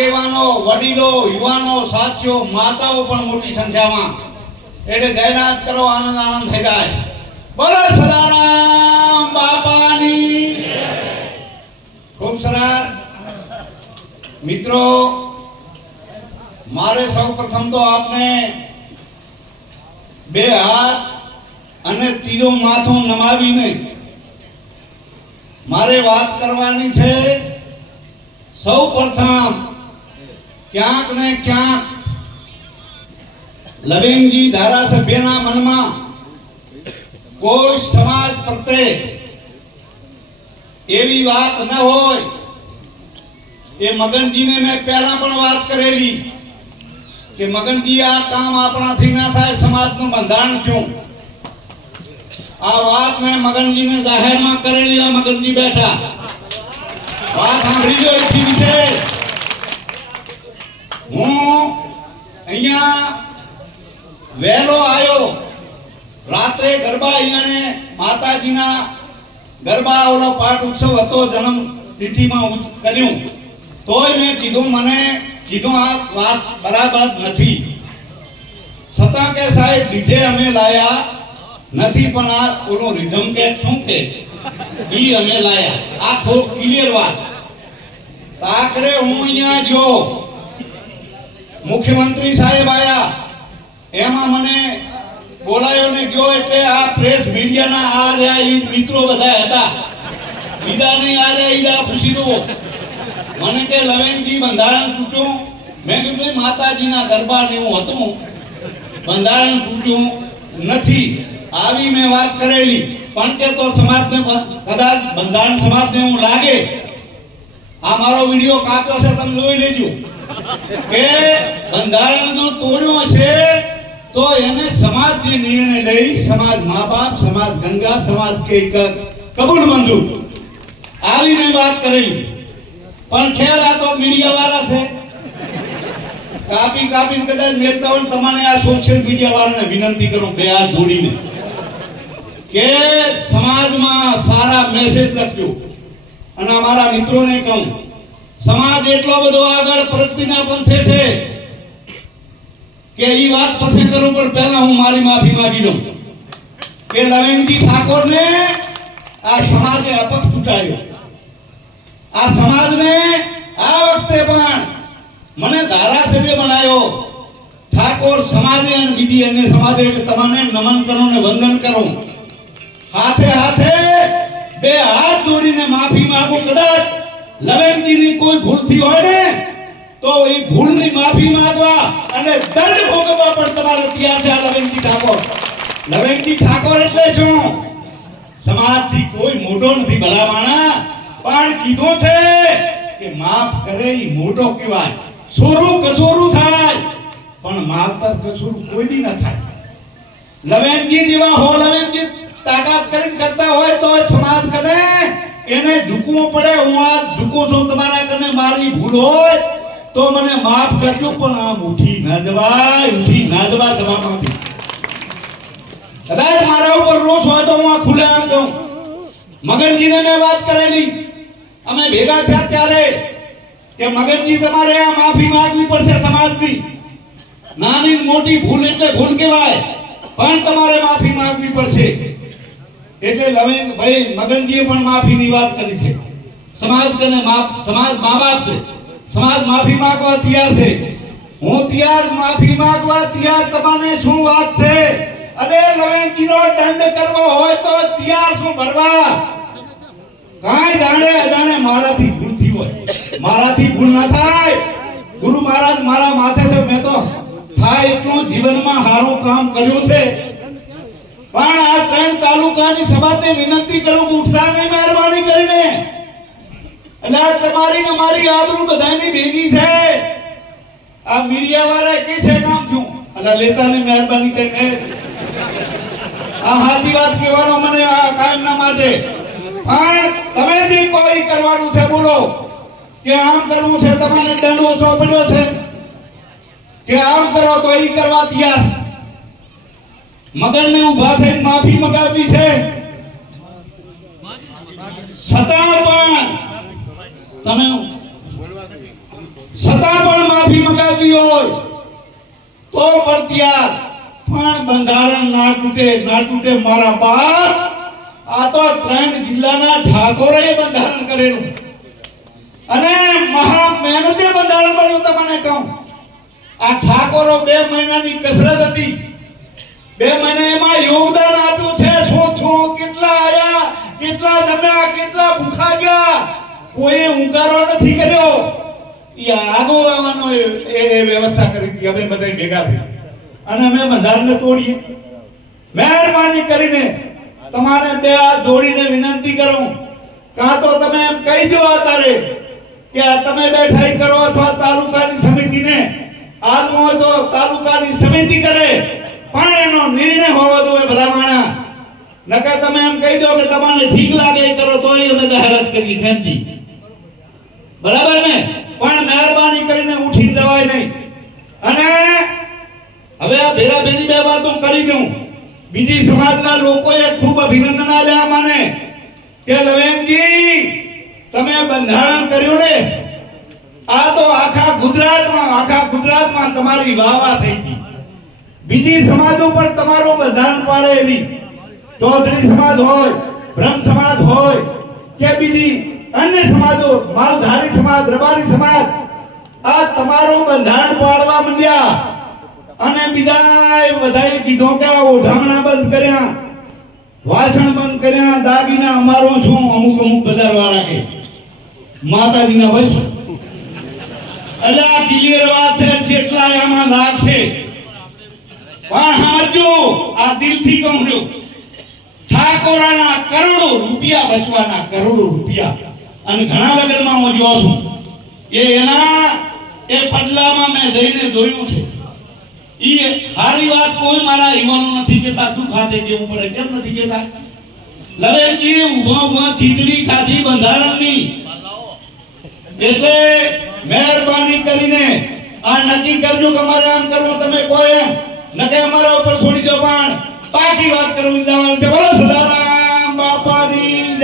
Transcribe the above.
આગેવાનો, વડીલો, યુવાનો, સાથીઓ, માતાઓ પણ મોટી સંખ્યામાં. એટલે જયનાથ કરો, આનંદ આનંદ થઈ જાય. બોલો સદારામ બાપાની. ખૂબ સરસ. મિત્રો, મારે સૌ પ્રથમ તો આપને બે હાથ અને ત્રીજો માથું નમાવીને મારે વાત કરવાની છે. સૌ પ્રથમ ક્યાંક ને ક્યાંક લવિંગજી ધારાસભ્યના મનમાં કોઈ સમાજ પ્રત્યે એવી વાત ન હોય. એ મગનજીને મેં પહેલા પણ વાત કરેલી કે મગનજી, આ કામ આપણાથી ના થાય, સમાજનું બંધારણ થયું. આ વાત મેં મગનજીને જાહેરમાં કરેલી, આ મગનજી બેઠા. વાત સાંભળી જો એથી વિશે હું અહીંયા વહેલો આવ્યો. રાત્રે ગરબા અહીંયા માતાજીના ગરબા ઓલો પાઠ ઉત્સવ હતો, જન્મ તિથિમાં કર્યું. તોય મેં કીધું, મને કીધું આ વાત બરાબર નથી. છતાં કે સાહેબ, ડીજે અમે લાયા નથી, પણ આ ઓલો રિધમ કે શું કે? ઈ અમે લાયા. આ ખૂબ ક્લિયર વાત તાકડે હું અહીંયા જો મુખ્યમંત્રી સાહેબ આયા. એમાં મને બોલાયો ને ગયો એટલે આ પ્રેસ મીડિયાના આ રહ્યા ઈ મિત્રો બધા હતા. બીજા નહીં આ રહ્યા ઈદા પૂછી દો મને કે, લવેનજી, બંધારણ તૂટ્યું. મેં કીધું માતાજીના ગરબા ને હું હતું. બંધારણ તૂટ્યું નથી. આવી મેં વાત કરેલી. પણ કે તો સમાજને કદાચ બંધારણ સમાજને એવું લાગે આ મારો વીડિયો કાપ્યો છે, તમે જોઈ લેજો. કે બંધારણનો તોડ્યો છે, તો એને સમાજ જે નિર્ણય લઈ સમાજ મા બાપ સમાજ ગંગા, સમાજ કે કબૂલ મંજૂર. આવી મેં વાત કરી પણ ખેર આ તો મીડિયા વાળા છે. કાપી કાપીને કદાચ મેળતા હોય તમને આ સોશિયલ મીડિયા વાળાને વિનંતી કરું બે હાથ જોડીને. કે સમાજમાં સારા મેસેજ લખજો. અને અમારા મિત્રોને કહું, સમાજ એટલો બધો આગળ પ્રગતિના પંથે છે કે એ વાત પછી કરું પણ પહેલા હું મારી માફી માંગી લઉં કે લવેનજી ઠાકોરને આ સમાજે અપક્ષ ચૂંટાયો. આ સમાજને આ વખતે પણ મને ધારાસભ્ય બનાવ્યો ઠાકોર સમાજે અને બીજી અન્ય સમાજે એટલે તમને નમન કરો ને વંદન કરો. હાથે હાથે બે હાથ જોડીને માફી માંગો કદાચ લવેનજીની કોઈ ભૂલથી હોય ને, તો એ ભૂલની માફી માંગવા અને દંડ ભોગવવા પણ તમારે તૈયાર છે આ લવેનજી ઠાકોર. લવેનજી ઠાકોર એટલે શું? સમાજથી કોઈ મોટો નથી ભલામાણા, પણ કીધું છે કે માફ કરે એ મોટો કહેવાય. સોરું કસોરું થાય, પણ માવતર કસોરું કોઈ દી ન થાય. લવેનજી જેવા હો લવેનજી તાકાત કરીને કરતા હોય તો સમાજ કને એને ઝૂકવું પડે, હું આ ઝૂકું છું, તમારા કને મારી ભૂલ હોય તો મને માફ કરજો, પણ આમ ઉઠી ન જવાય, ઉઠી ન જવાય સભામાંથી કદાચ મારા ઉપર રોષ હોય તો હું આ ખુલે આમ કહું. મગનજીને મેં વાત કરેલી. અમે ભેગા થયા ત્યારે કે મગનજી, તમારે આ માફી માંગવી પડશે સમાજની. નાની મોટી ભૂલ એટલે ભૂલ કહેવાય, પણ તમારે માફી માંગવી પડશે. એટલે લવિંગ ભાઈ મગનજીએ પણ માફીની વાત કરી છે. સમાજ કને સમાજ મા બાપ છે. સમાજ માફી માંગવા તૈયાર છે. હું તૈયાર માફી માંગવા તૈયાર તમને શું વાત છે? અરે લવેનજીનો દંડ કરવો હોય તો તૈયાર શું ભરવા? કાંઈ જાણે અજાણે મારાથી ભૂલ થઈ હોય. મારાથી ભૂલ ના થાય. ગુરુ મહારાજ મારા માથે છે. મેં તો થાય એટલું જીવનમાં સારું કામ કર્યું છે. પણ આ ત્રણ તાલુકાની સભાને વિનંતી કરું કે ઉઠતા નહીં મહેરબાની કરીને. એટલે તમારી ને મારી આબરૂ બધાની ભેગી છે. આ મીડિયા વાળા કે છે કામ છું? એટલે લેતાની મહેરબાની કરીને. આ સાચી વાત કહેવાનો મને આ કાયમના માટે. પણ તમે જે કોઈ કરવાનું છે, બોલો. કે આમ કરવું છે, તમારે દંડ ઓછો પડ્યો છે. કે આમ કરો તો એ કરવા તૈયાર. મગનને ઊભા થઈને માફી મગાવી છે. છતાં પણ તમે છતાં પણ માફી મગાવી હોય તો પણ તૈયાર પણ બંધારણ ના તૂટે ના તૂટે મારા બાપ. આ તો ત્રણ જિલ્લાના ઠાકોરે બંધારણ કરેલું. અને મહા મહેનતે બંધારણ બન્યું, તમને કહું. આ ઠાકોરો બે મહિનાની કસરત હતી બે મહિના એમાં યોગદાન આપ્યું છે શું શું કેટલા આયા કેટલા જમ્યા કેટલા ભૂખા ગયા કોઈ ઉંકારો નથી કર્યો. એ આગો આવવાનો એ વ્યવસ્થા કરી હતી. અમે બધા ભેગા થઈ અને અમે બંધારણને તોડીએ. મહેરબાની કરીને તમારે બે હાથ જોડીને વિનંતી કરું. કાં તો તમે એમ કહી દો અત્યારે કે તમે બેઠાઈ કરો અથવા તાલુકાની સમિતિને. હોય તો તાલુકાની સમિતિ કરે, પણ એનો નિર્ણય હોવો જોઈએ બધા માણા નકર તમે એમ કહી દો કે તમને ઠીક લાગે કરો, તોય અમે જાહેરાત કરી. ખેમજી બરાબર ને? પણ મહેરબાની કરીને ઉઠી દેવાય નહીં. અને હવે આ ભેરા ભેરી બે વાતો કરી દઉં. બીજી સમાજના લોકોએ ખૂબ અભિનંદન આપ્યા મને કે, લવેનજી, તમે બંધારણ કર્યું ને? આ તો આખા ગુજરાતમાં આખા ગુજરાતમાં તમારી વાવા થઈ ગઈ. બીજી સમાજો ઉપર તમારું બંધારણ પાડે એવી ચૌધરી સમાજ હોય, બ્રહ્મ સમાજ હોય કે બીજી અન્ય સમાજો, માલધારી સમાજ, રબારી સમાજ, આ તમારું બંધારણ પાડવા માંડ્યા. અને બીજા બધાએ કીધું કે ઓઢામણા બંધ કર્યા. વાસણ બંધ કર્યા. દાગીના અમારો શું અમુક અમુક બધા વાળા કે માતાજીના વશ એટલે આ ક્લિયર વાત છે જેટલા એમાં લાગશે પણ સમજો આ દિલથી કહું છું. ઠાકોરાના કરોડો રૂપિયા બચવાના કરોડો રૂપિયા. અને ઘણા લગ્નમાં હું જોઉં છું. એ એના, એ પડલામાં મેં જઈને જોયું છે. એ સારી વાત કોઈ મારા યુવાનો નથી કહેતા દુઃખ ખાતે કેવું પડે, કેમ નથી કહેતા? લવે એ ઊભા ઊભા ખીચડી ખાધી બંધારણની. એટલે મહેરબાની કરીને આ નક્કી કરજો કે અમારે આમ કરવું તમે કોઈ એમ. નકે અમારા ઉપર છોડી દો પણ. પાકી વાત કરવી જવાનું છે બોલો, સદારામ બાપાની